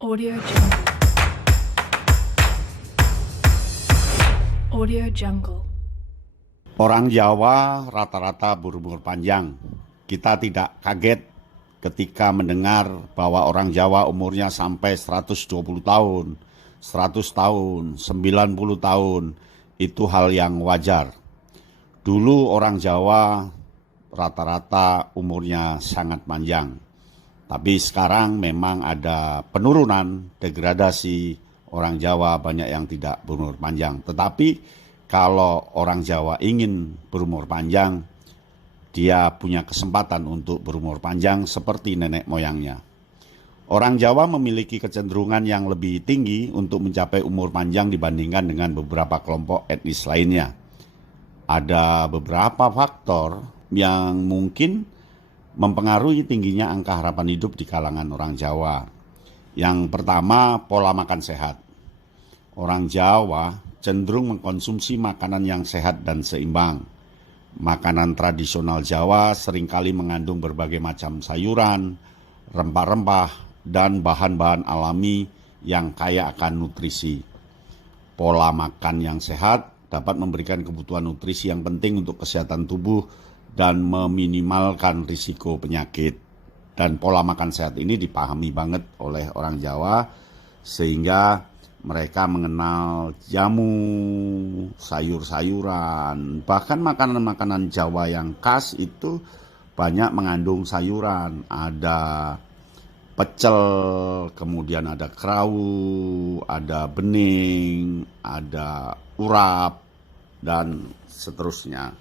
Audio Jungle. Audio Jungle. Orang Jawa rata-rata berumur panjang. Kita tidak kaget ketika mendengar bahwa orang Jawa umurnya sampai 120 tahun, 100 tahun, 90 tahun. Itu hal yang wajar. Dulu orang Jawa rata-rata umurnya sangat panjang. Tapi sekarang memang ada penurunan, degradasi, orang Jawa banyak yang tidak berumur panjang. Tetapi kalau orang Jawa ingin berumur panjang, dia punya kesempatan untuk berumur panjang seperti nenek moyangnya. Orang Jawa memiliki kecenderungan yang lebih tinggi untuk mencapai umur panjang dibandingkan dengan beberapa kelompok etnis lainnya. Ada beberapa faktor yang mungkin mempengaruhi tingginya angka harapan hidup di kalangan orang Jawa. Yang pertama, pola makan sehat. Orang Jawa cenderung mengkonsumsi makanan yang sehat dan seimbang. Makanan tradisional Jawa seringkali mengandung berbagai macam sayuran, rempah-rempah, dan bahan-bahan alami yang kaya akan nutrisi. Pola makan yang sehat dapat memberikan kebutuhan nutrisi yang penting untuk kesehatan tubuh dan meminimalkan risiko penyakit. Dan pola makan sehat ini dipahami banget oleh orang Jawa sehingga mereka mengenal jamu, sayur-sayuran, bahkan makanan-makanan Jawa yang khas itu banyak mengandung sayuran. Ada pecel, kemudian ada kerawu, ada bening, ada urap, dan seterusnya.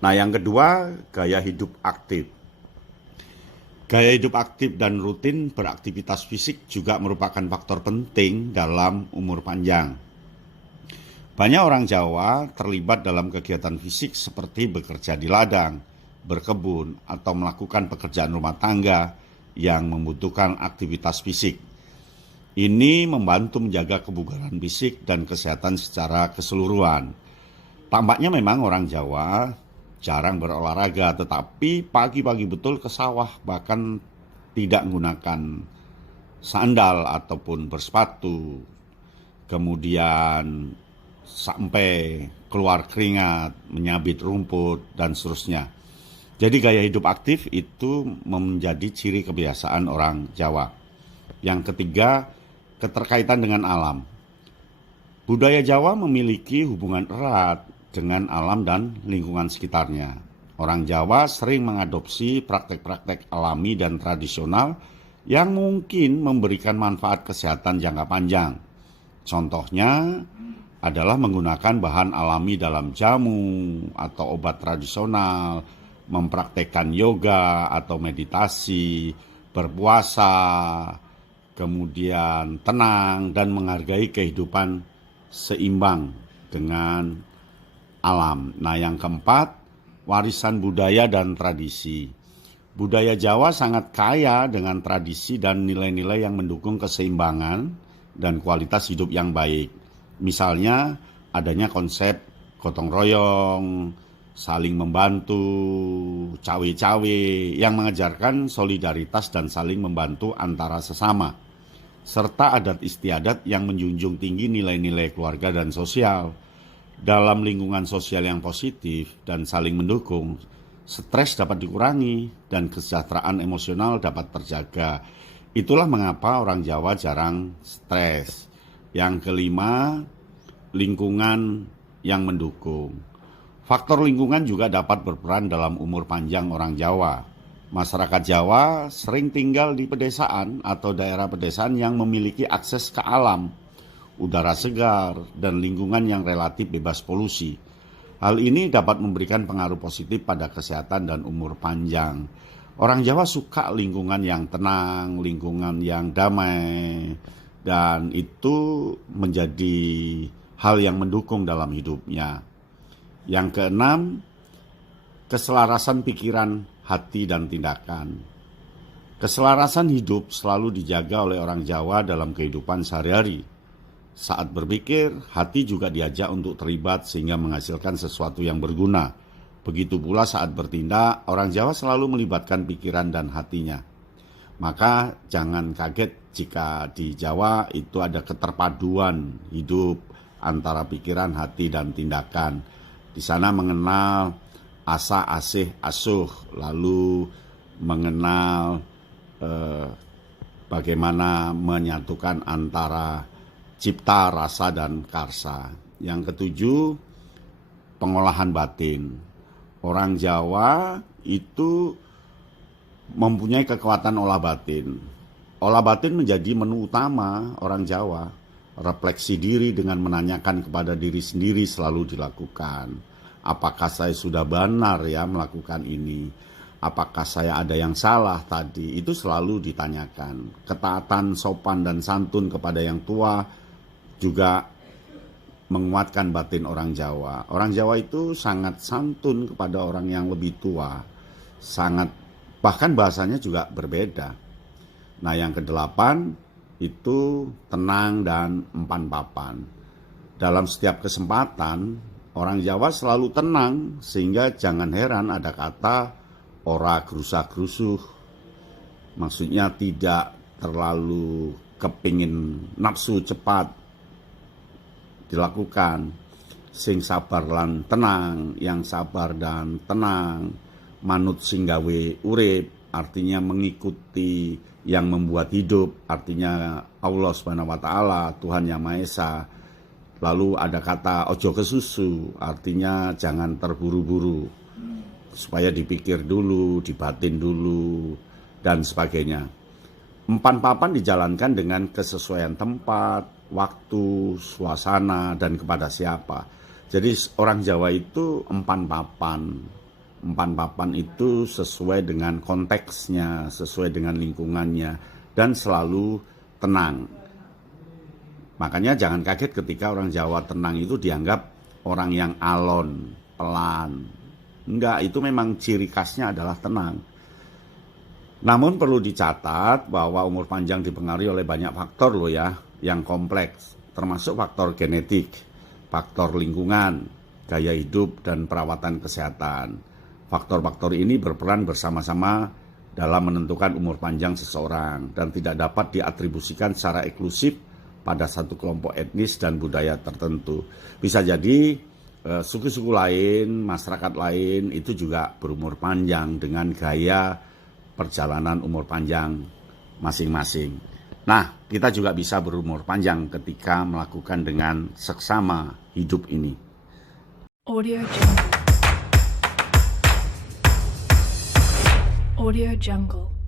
Nah, yang kedua, gaya hidup aktif. Gaya hidup aktif dan rutin beraktivitas fisik juga merupakan faktor penting dalam umur panjang. Banyak orang Jawa terlibat dalam kegiatan fisik seperti bekerja di ladang, berkebun, atau melakukan pekerjaan rumah tangga yang membutuhkan aktivitas fisik. Ini membantu menjaga kebugaran fisik dan kesehatan secara keseluruhan. Tampaknya memang orang Jawa jarang berolahraga, tetapi pagi-pagi betul ke sawah, bahkan tidak menggunakan sandal ataupun bersepatu. Kemudian sampai keluar keringat, menyabit rumput, dan seterusnya. Jadi gaya hidup aktif itu menjadi ciri kebiasaan orang Jawa. Yang ketiga, keterkaitan dengan alam. Budaya Jawa memiliki hubungan erat dengan alam dan lingkungan sekitarnya. Orang Jawa sering mengadopsi praktek-praktek alami dan tradisional yang mungkin memberikan manfaat kesehatan jangka panjang. Contohnya adalah menggunakan bahan alami dalam jamu atau obat tradisional, mempraktekkan yoga atau meditasi, berpuasa, kemudian tenang dan menghargai kehidupan seimbang dengan alam. Nah, yang keempat, warisan budaya dan tradisi. Budaya Jawa sangat kaya dengan tradisi dan nilai-nilai yang mendukung keseimbangan dan kualitas hidup yang baik. Misalnya, adanya konsep gotong royong, saling membantu, cawe-cawe, yang mengajarkan solidaritas dan saling membantu antara sesama, serta adat istiadat yang menjunjung tinggi nilai-nilai keluarga dan sosial. Dalam lingkungan sosial yang positif dan saling mendukung, stres dapat dikurangi dan kesejahteraan emosional dapat terjaga. Itulah mengapa orang Jawa jarang stres. Yang kelima, lingkungan yang mendukung. Faktor lingkungan juga dapat berperan dalam umur panjang orang Jawa. Masyarakat Jawa sering tinggal di pedesaan atau daerah pedesaan yang memiliki akses ke alam, udara segar, dan lingkungan yang relatif bebas polusi. Hal ini dapat memberikan pengaruh positif pada kesehatan dan umur panjang. Orang Jawa suka lingkungan yang tenang, lingkungan yang damai, dan itu menjadi hal yang mendukung dalam hidupnya. Yang keenam, keselarasan pikiran, hati, dan tindakan. Keselarasan hidup selalu dijaga oleh orang Jawa dalam kehidupan sehari-hari. Saat berpikir, hati juga diajak untuk terlibat sehingga menghasilkan sesuatu yang berguna. Begitu pula saat bertindak, orang Jawa selalu melibatkan pikiran dan hatinya. Maka jangan kaget Jika di Jawa itu ada keterpaduan hidup antara pikiran, hati, dan tindakan. Di sana mengenal asa, asih, asuh, lalu mengenal bagaimana menyatukan antara cipta, rasa, dan karsa. Yang ketujuh, pengolahan batin. Orang Jawa itu mempunyai kekuatan olah batin. Olah batin menjadi menu utama orang Jawa. Refleksi diri dengan menanyakan kepada diri sendiri selalu dilakukan. Apakah saya sudah benar ya melakukan ini? Apakah saya ada yang salah tadi? Itu selalu ditanyakan. Ketaatan, sopan, dan santun kepada yang tua juga menguatkan batin orang Jawa. Orang Jawa itu sangat santun kepada orang yang lebih tua. Bahkan bahasanya juga berbeda. Nah, yang kedelapan itu tenang dan empan papan. Dalam setiap kesempatan, orang Jawa selalu tenang, sehingga jangan heran ada kata ora gerusa-gerusuh. Maksudnya tidak terlalu kepingin nafsu cepat dilakukan. Sing sabar lan tenang, yang sabar dan tenang, manut singgawe urip, artinya mengikuti yang membuat hidup, artinya Allah Subhanahu wa taala, Tuhan Yang Maha Esa. Lalu ada kata ojo kesusu, artinya jangan terburu-buru, supaya dipikir dulu, dibatin dulu, dan sebagainya. Empan papan dijalankan dengan kesesuaian tempat, waktu, suasana, dan kepada siapa. Jadi orang Jawa itu empan papan. Empan papan itu sesuai dengan konteksnya, sesuai dengan lingkungannya, dan selalu tenang. Makanya jangan kaget ketika orang Jawa tenang itu dianggap orang yang alon, pelan. Enggak, itu memang ciri khasnya adalah tenang. Namun perlu dicatat bahwa umur panjang dipengaruhi oleh banyak faktor loh ya, yang kompleks, termasuk faktor genetik, faktor lingkungan, gaya hidup, dan perawatan kesehatan. Faktor-faktor ini berperan bersama-sama dalam menentukan umur panjang seseorang dan tidak dapat diatribusikan secara eksklusif pada satu kelompok etnis dan budaya tertentu. Bisa jadi suku-suku lain, masyarakat lain itu juga berumur panjang dengan gaya perjalanan umur panjang masing-masing. Nah, kita juga bisa berumur panjang ketika melakukan dengan seksama hidup ini. Audio Jungle.